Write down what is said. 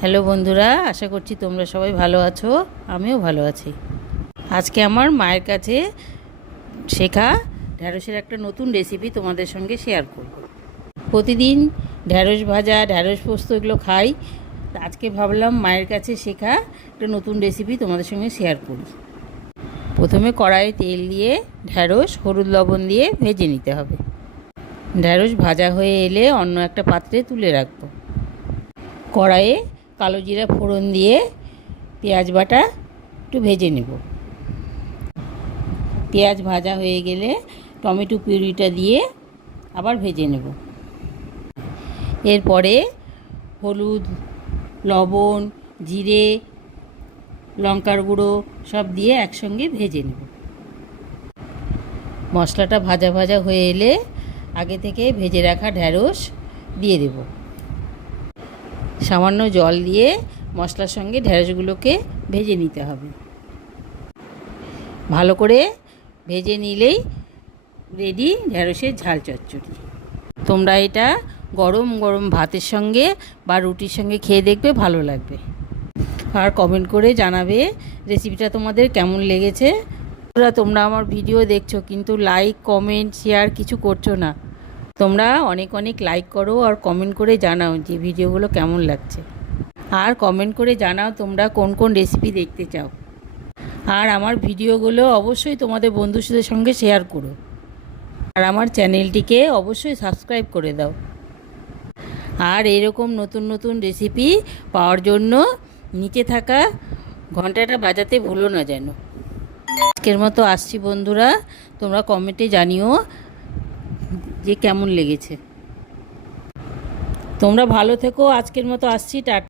Hello বন্ধুরা, আশা করছি তোমরা সবাই ভালো আছো। আমিও ভালো আছি। আজকে আমার মায়ের কাছে শেখা ঢ্যাঁড়সের একটা নতুন রেসিপি তোমাদের সঙ্গে শেয়ার করব। প্রতিদিন ঢ্যাঁড়স ভাজা, ঢ্যাঁড়স পোস্ত এগুলো খাই। আজকে ভাবলাম মায়ের কাছে শেখা একটা নতুন রেসিপি তোমাদের সঙ্গে শেয়ার করি। প্রথমে কড়াইয়ে তেল দিয়ে ঢ্যাঁড়স হলুদ লবণ দিয়ে ভেজে নিতে হবে। ঢ্যাঁড়স ভাজা হয়ে এলে অন্য একটা পাত্রে তুলে রাখবো। কড়াইয়ে কালো জিরা ফোড়ন দিয়ে পেঁয়াজ বাটা একটু ভেজে নেব। পেঁয়াজ ভাজা হয়ে গেলে টমেটো পিউরিটা দিয়ে আবার ভেজে নেব। এরপরে হলুদ, লবণ, জিরে, লঙ্কার গুঁড়ো সব দিয়ে একসঙ্গে ভেজে নেব। মশলাটা ভাজা ভাজা হয়ে এলে আগে থেকে ভেজে রাখা ঢ্যাঁড়স দিয়ে দেব। সামান্য জল দিয়ে মশলার সঙ্গে ঢ্যাঁড়সগুলোকে ভেজে নিতে হবে। ভালো করে ভেজে নিলেই রেডি ঢ্যাঁড়সের ঝাল চচ্চড়ি। তোমরা এটা গরম গরম ভাতের সঙ্গে বা রুটির সঙ্গে খেয়ে দেখবে, ভালো লাগবে। আর কমেন্ট করে জানাবে রেসিপিটা তোমাদের কেমন লেগেছে। তোমরা আমার ভিডিও দেখছো কিন্তু লাইক, কমেন্ট, শেয়ার কিছু করছো না। তোমরা অনেক অনেক লাইক করো আর কমেন্ট করে জানাও যে ভিডিওগুলো কেমন লাগছে। আর কমেন্ট করে জানাও তোমরা কোন কোন রেসিপি দেখতে চাও। আর আমার ভিডিওগুলো অবশ্যই তোমাদের বন্ধুদের সঙ্গে শেয়ার করো। আর আমার চ্যানেলটিকে অবশ্যই সাবস্ক্রাইব করে দাও। আর এরকম নতুন নতুন রেসিপি পাওয়ার জন্য নিচে থাকা ঘন্টাটা বাজাতে ভুলো না যেন। আজকের মতো আসছি বন্ধুরা, তোমরা কমেন্টে জানিও যে কেমন লেগেছে। তোমরা ভালো থেকো। আজকের মতো আসছি, টাটা।